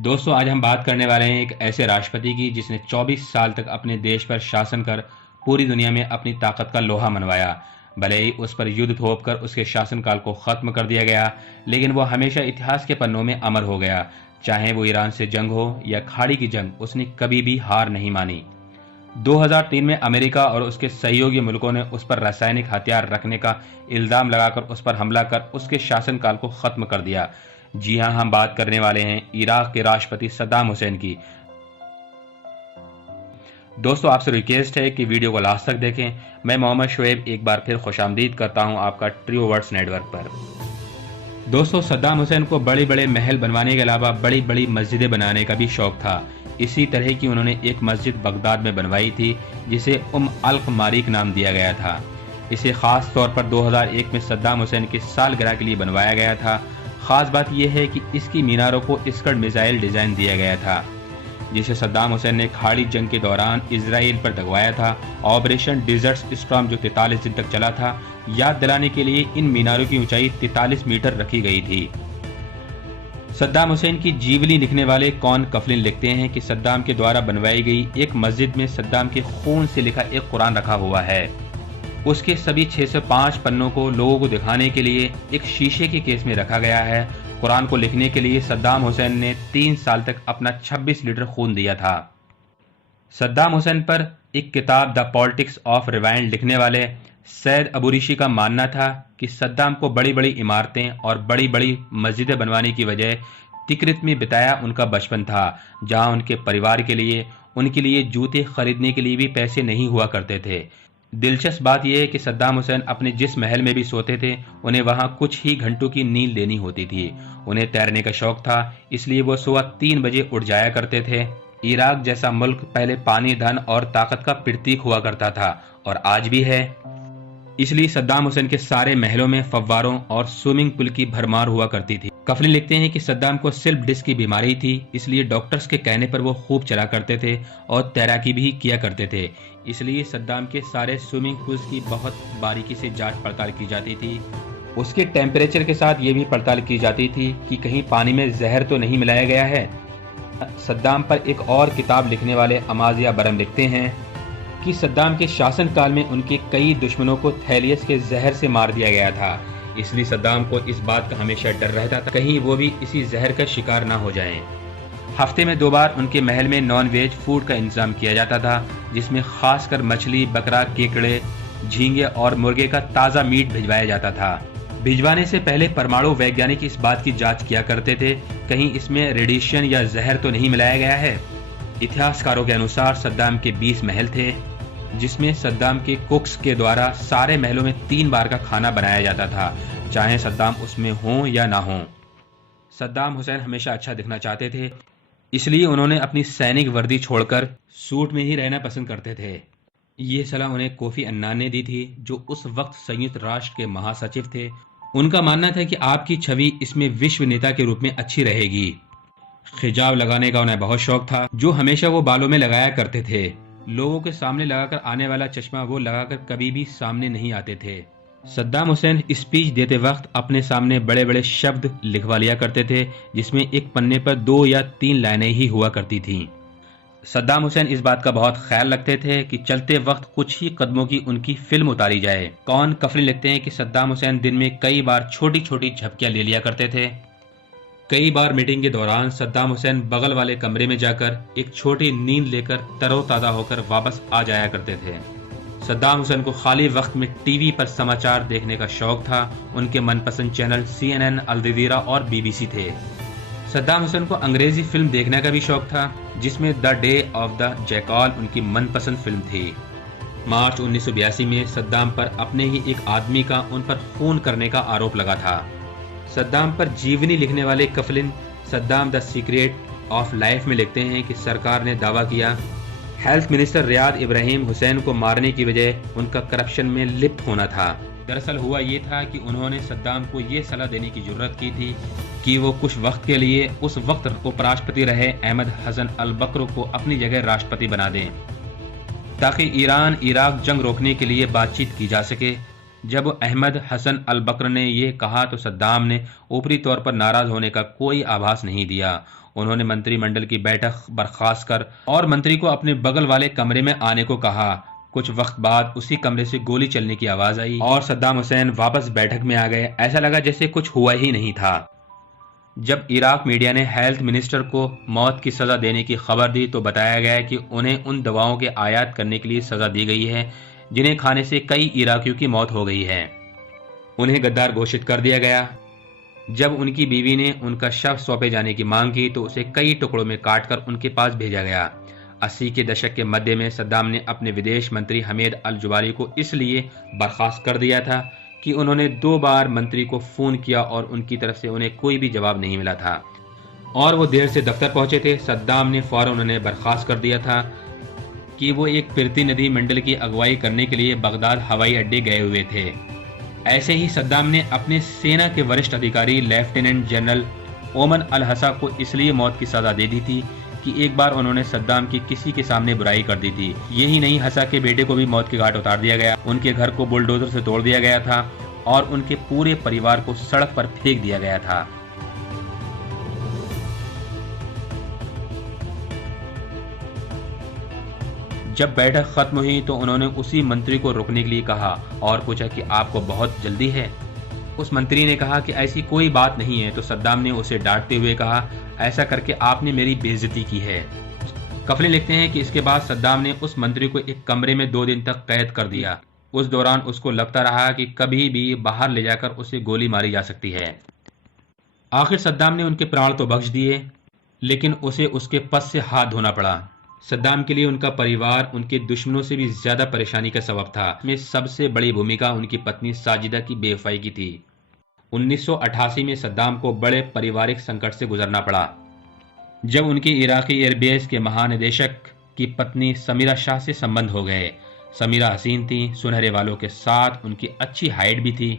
दोस्तों, आज हम बात करने वाले हैं एक ऐसे राष्ट्रपति की जिसने 24 साल तक अपने देश पर शासन कर पूरी दुनिया में अपनी ताकत का लोहा मनवाया। भले ही उस पर युद्ध थोपकर उसके शासनकाल को खत्म कर दिया गया, लेकिन वो हमेशा इतिहास के पन्नों में अमर हो गया। चाहे वो ईरान से जंग हो या खाड़ी की जंग, उसने कभी भी हार नहीं मानी। 2003 में अमेरिका और उसके सहयोगी मुल्कों ने उस पर रासायनिक हथियार रखने का इल्जाम लगाकर उस पर हमला कर उसके शासनकाल को खत्म कर दिया। जी हां, हम बात करने वाले हैं इराक के राष्ट्रपति सद्दाम हुसैन की। दोस्तों, आपसे रिक्वेस्ट है कि वीडियो को लास्ट तक देखें। मैं मोहम्मद शोएब एक बार फिर खुशामदीद करता हूं आपका ट्रियो वर्ड्स नेटवर्क पर। दोस्तों, सद्दाम हुसैन को बड़े बड़े महल बनवाने के अलावा बड़ी बड़ी मस्जिदें बनाने का भी शौक था। इसी तरह की उन्होंने एक मस्जिद बगदाद में बनवाई थी जिसे अल मारिक नाम दिया गया था। इसे खास तौर पर 2001 में सद्दाम हुसैन की सालगिरह के लिए बनवाया गया था। खास बात यह है कि इसकी मीनारों को स्कड मिसाइल डिजाइन दिया गया था जिसे सद्दाम हुसैन ने खाड़ी जंग के दौरान इजराइल पर दगवाया था। ऑपरेशन डिजर्ट स्टॉर्म जो 43 दिन तक चला था, याद दिलाने के लिए इन मीनारों की ऊंचाई 43 मीटर रखी गई थी। सद्दाम हुसैन की जीवनी लिखने वाले कौन कफलिन लिखते हैं कि सद्दाम के द्वारा बनवाई गई एक मस्जिद में सद्दाम के खून से लिखा एक कुरान रखा हुआ है। उसके सभी 605 पन्नों को लोगों को दिखाने के लिए एक शीशे के केस में रखा गया है। कुरान को लिखने के लिए सद्दाम हुसैन ने 3 साल तक अपना 26 लीटर खून दिया था। सद्दाम हुसैन पर एक किताब द पॉलिटिक्स ऑफ रिवाइंड लिखने वाले सैयद अबू रिशी का मानना था कि सद्दाम को बड़ी बड़ी इमारतें और बड़ी बड़ी मस्जिदें बनवाने की वजह तिकरित में बिताया उनका बचपन था, जहां उनके लिए जूते खरीदने के लिए भी पैसे नहीं हुआ करते थे। दिलचस्प बात यह है कि सद्दाम हुसैन अपने जिस महल में भी सोते थे, उन्हें वहां कुछ ही घंटों की नींद लेनी होती थी। उन्हें तैरने का शौक था, इसलिए वो सुबह 3 बजे उठ जाया करते थे। इराक जैसा मुल्क पहले पानी, धन और ताकत का प्रतीक हुआ करता था और आज भी है। इसलिए सद्दाम हुसैन के सारे महलों में फव्वारों और स्विमिंग पूल की भरमार हुआ करती थी। कफलिन लिखते हैं कि सद्दाम को स्लिप डिस्क की बीमारी थी, इसलिए डॉक्टर्स के कहने पर वो खूब चला करते थे और तैराकी भी किया करते थे। इसलिए सद्दाम के सारे स्विमिंग पूल्स की बहुत बारीकी से जांच पड़ताल की जाती थी। उसके टेम्परेचर के साथ ये भी पड़ताल की जाती थी कि कहीं पानी में जहर तो नहीं मिलाया गया है। सद्दाम पर एक और किताब लिखने वाले अमाजिया बरम लिखते हैं कि सद्दाम के शासनकाल में उनके कई दुश्मनों को थैलियस के जहर से मार दिया गया था। इसलिए सद्दाम को इस बात का हमेशा डर रहता था कहीं वो भी इसी जहर का शिकार ना हो जाएं। हफ्ते में 2 बार उनके महल में नॉन वेज फूड का इंतजाम किया जाता था, जिसमें खासकर मछली, बकरा, केकड़े, झींगे और मुर्गे का ताज़ा मीट भिजवाया जाता था। भिजवाने से पहले परमाणु वैज्ञानिक इस बात की जांच किया करते थे कहीं इसमें रेडिएशन या जहर तो नहीं मिलाया गया है। इतिहासकारों के अनुसार सद्दाम के 20 महल थे, जिसमें सद्दाम के कुक्स के द्वारा सारे महलों में 3 बार का खाना बनाया जाता था, चाहे सद्दाम उसमें हो या ना हो। सद्दाम हुसैन हमेशा अच्छा दिखना चाहते थे, इसलिए उन्होंने अपनी सैनिक वर्दी छोड़कर सूट में ही रहना पसंद करते थे। ये सलाह उन्हें कोफी अन्नान ने दी थी, जो उस वक्त संयुक्त राष्ट्र के महासचिव थे। उनका मानना था कि आपकी छवि इसमें विश्व नेता के रूप में अच्छी रहेगी। खिजाब लगाने का उन्हें बहुत शौक था, जो हमेशा वो बालों में लगाया करते थे। लोगों के सामने लगाकर आने वाला चश्मा वो लगाकर कभी भी सामने नहीं आते थे। सद्दाम हुसैन स्पीच देते वक्त अपने सामने बड़े बड़े शब्द लिखवा लिया करते थे, जिसमें एक पन्ने पर 2 या 3 लाइनें ही हुआ करती थीं। सद्दाम हुसैन इस बात का बहुत ख्याल रखते थे कि चलते वक्त कुछ ही कदमों की उनकी फिल्म उतारी जाए। कौन कफलिन लिखते हैं कि सद्दाम हुसैन दिन में कई बार छोटी छोटी झपकियां ले लिया करते थे। कई बार मीटिंग के दौरान सद्दाम हुसैन बगल वाले कमरे में जाकर एक छोटी नींद लेकर तरोताजा होकर वापस आ जाया करते थे। सद्दाम हुसैन को खाली वक्त में टीवी पर समाचार देखने का शौक था। उनके मनपसंद चैनल CNN, अल जज़ीरा और BBC थे। सद्दाम हुसैन को अंग्रेजी फिल्म देखने का भी शौक था, जिसमें the day of the jackal उनकी मनपसंद फिल्म थी। मार्च 1982 में सद्दाम पर अपने ही एक आदमी का उन पर खून करने का आरोप लगा था। सद्दाम पर जीवनी लिखने वाले Coughlin Saddam the secret of life में लिखते हैं कि सरकार ने दावा किया health minister Riyadh Ibrahim Hussain को मारने की वजह उनका करप्शन में लिप्त होना था। दरअसल हुआ ये था कि उन्होंने सद्दाम को ये सलाह देने की जरूरत की थी कि वो कुछ वक्त के लिए उस वक्त उपराष्ट्रपति रहे अहमद हसन अल बकर को अपनी जगह राष्ट्रपति बना दें, ताकि ईरान इराक जंग रोकने के लिए बातचीत की जा सके। जब अहमद हसन अल बकर ने यह कहा तो सद्दाम ने ऊपरी तौर पर नाराज होने का कोई आभास नहीं दिया। उन्होंने मंत्रिमंडल की बैठक बर्खास्त कर और मंत्री को अपने बगल वाले कमरे में आने को कहा। कुछ वक्त बाद उसी कमरे से गोली चलने की आवाज आई और सद्दाम हुसैन वापस बैठक में आ गए। ऐसा लगा जैसे कुछ हुआ ही नहीं था। जब इराक मीडिया ने हेल्थ मिनिस्टर को मौत की सजा देने की खबर दी तो बताया गया कि उन्हें उन दवाओं के आयात करने के लिए सजा दी गई है जिन्हें खाने से कई इराकियों की मौत हो गई है। उन्हें गद्दार घोषित कर दिया गया। जब उनकी बीवी ने उनका शव सौंपे जाने की मांग की तो उसे कई टुकड़ों में काटकर उनके पास भेजा गया। 80 के दशक के मध्य में सद्दाम ने अपने विदेश मंत्री हमीद अल जुबारी को इसलिए बर्खास्त कर दिया था कि उन्होंने 2 बार मंत्री को फोन किया और उनकी तरफ से उन्हें कोई भी जवाब नहीं मिला था और वो देर से दफ्तर पहुंचे थे। सद्दाम ने फौरन उन्हें बर्खास्त कर दिया था कि वो एक प्रतिनिधि मंडल की अगुवाई करने के लिए बगदाद हवाई अड्डे गए हुए थे। ऐसे ही सद्दाम ने अपने सेना के वरिष्ठ अधिकारी लेफ्टिनेंट जनरल ओमन अल हसा को इसलिए मौत की सजा दे दी थी कि एक बार उन्होंने सद्दाम की किसी के सामने बुराई कर दी थी। यही नहीं, हसा के बेटे को भी मौत के घाट उतार दिया गया। उनके घर को बुलडोजर से तोड़ दिया गया था और उनके पूरे परिवार को सड़क पर फेंक दिया गया था। जब बैठक खत्म हुई तो उन्होंने उसी मंत्री को रुकने के लिए कहा और पूछा कि आपको बहुत जल्दी है। उस मंत्री ने कहा कि ऐसी कोई बात नहीं है तो सद्दाम ने उसे डांटते हुए कहा, ऐसा करके आपने मेरी बेइज्जती की है। कफले लिखते हैं कि इसके बाद सद्दाम ने उस मंत्री को एक कमरे में 2 दिन तक कैद कर दिया। उस दौरान उसको लगता रहा कि कभी भी बाहर ले जाकर उसे गोली मारी जा सकती है। आखिर सद्दाम ने उनके प्राण तो बख्श दिए लेकिन उसे उसके पद से हाथ धोना पड़ा। सद्दाम के लिए उनका परिवार उनके दुश्मनों से भी ज्यादा परेशानी का सबब था। इसमें सबसे बड़ी भूमिका उनकी पत्नी साजिदा की बेवफाई की थी। 1988 में सद्दाम को बड़े पारिवारिक संकट से गुजरना पड़ा जब उनके इराकी एयरबेस के महानिदेशक की पत्नी समीरा शाह से संबंध हो गए। समीरा हसीन थी, सुनहरे वालों के साथ उनकी अच्छी हाइट भी थी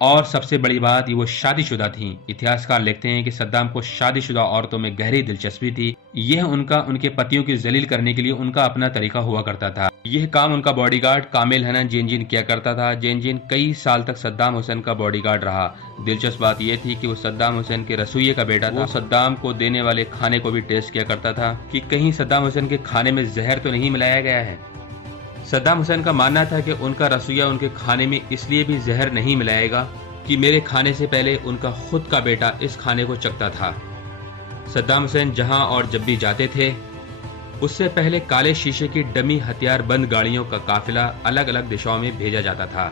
और सबसे बड़ी बात ये वो शादीशुदा थीं। इतिहासकार लिखते हैं कि सद्दाम को शादीशुदा औरतों में गहरी दिलचस्पी थी। यह उनके पतियों की जलील करने के लिए उनका अपना तरीका हुआ करता था। यह काम उनका बॉडीगार्ड कामिल हनन जेनजिन किया करता था। जेनजिन कई साल तक सद्दाम हुसैन का बॉडीगार्ड रहा। दिलचस्प बात यह थी कि वो सद्दाम हुसैन के रसोइये का बेटा था। वो सद्दाम को देने वाले खाने को भी टेस्ट किया करता था कि कहीं सद्दाम हुसैन के खाने में जहर तो नहीं मिलाया गया है। सद्दाम हुसैन का मानना था कि उनका रसोइया उनके खाने में इसलिए भी जहर नहीं मिलाएगा कि मेरे खाने से पहले उनका खुद का बेटा इस खाने को चखता था। सद्दाम हुसैन जहां और जब भी जाते थे उससे पहले काले शीशे की डमी हथियार बंद गाड़ियों का काफिला अलग अलग दिशाओं में भेजा जाता था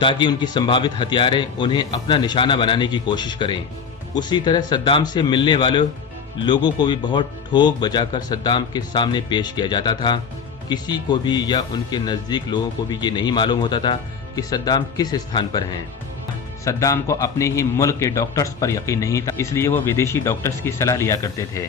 ताकि उनकी संभावित हथियारें उन्हें अपना निशाना बनाने की कोशिश करें। उसी तरह सद्दाम से मिलने वाले लोगों को भी बहुत ठोक बजाकर सद्दाम के सामने पेश किया जाता था। किसी को भी या उनके नजदीक लोगों को भी ये नहीं मालूम होता था कि सद्दाम किस स्थान पर हैं। सद्दाम को अपने ही मुल्क के डॉक्टर्स पर यकीन नहीं था, इसलिए वो विदेशी डॉक्टर्स की सलाह लिया करते थे।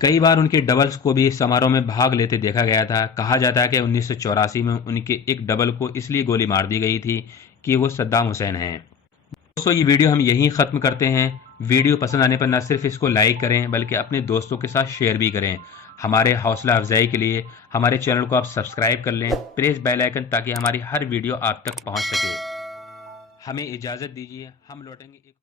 कई बार उनके डबल्स को भी समारोह में भाग लेते देखा गया था। कहा जाता है कि 1984 में उनके एक डबल को इसलिए गोली मार दी गई थी कि वो सद्दाम हुसैन हैं। दोस्तों, ये वीडियो हम यहीं ख़त्म करते हैं। वीडियो पसंद आने पर न सिर्फ इसको लाइक करें बल्कि अपने दोस्तों के साथ शेयर भी करें। हमारे हौसला अफजाई के लिए हमारे चैनल को आप सब्सक्राइब कर लें, प्रेस बेल आइकन ताकि हमारी हर वीडियो आप तक पहुंच सके। हमें इजाज़त दीजिए, हम लौटेंगे एक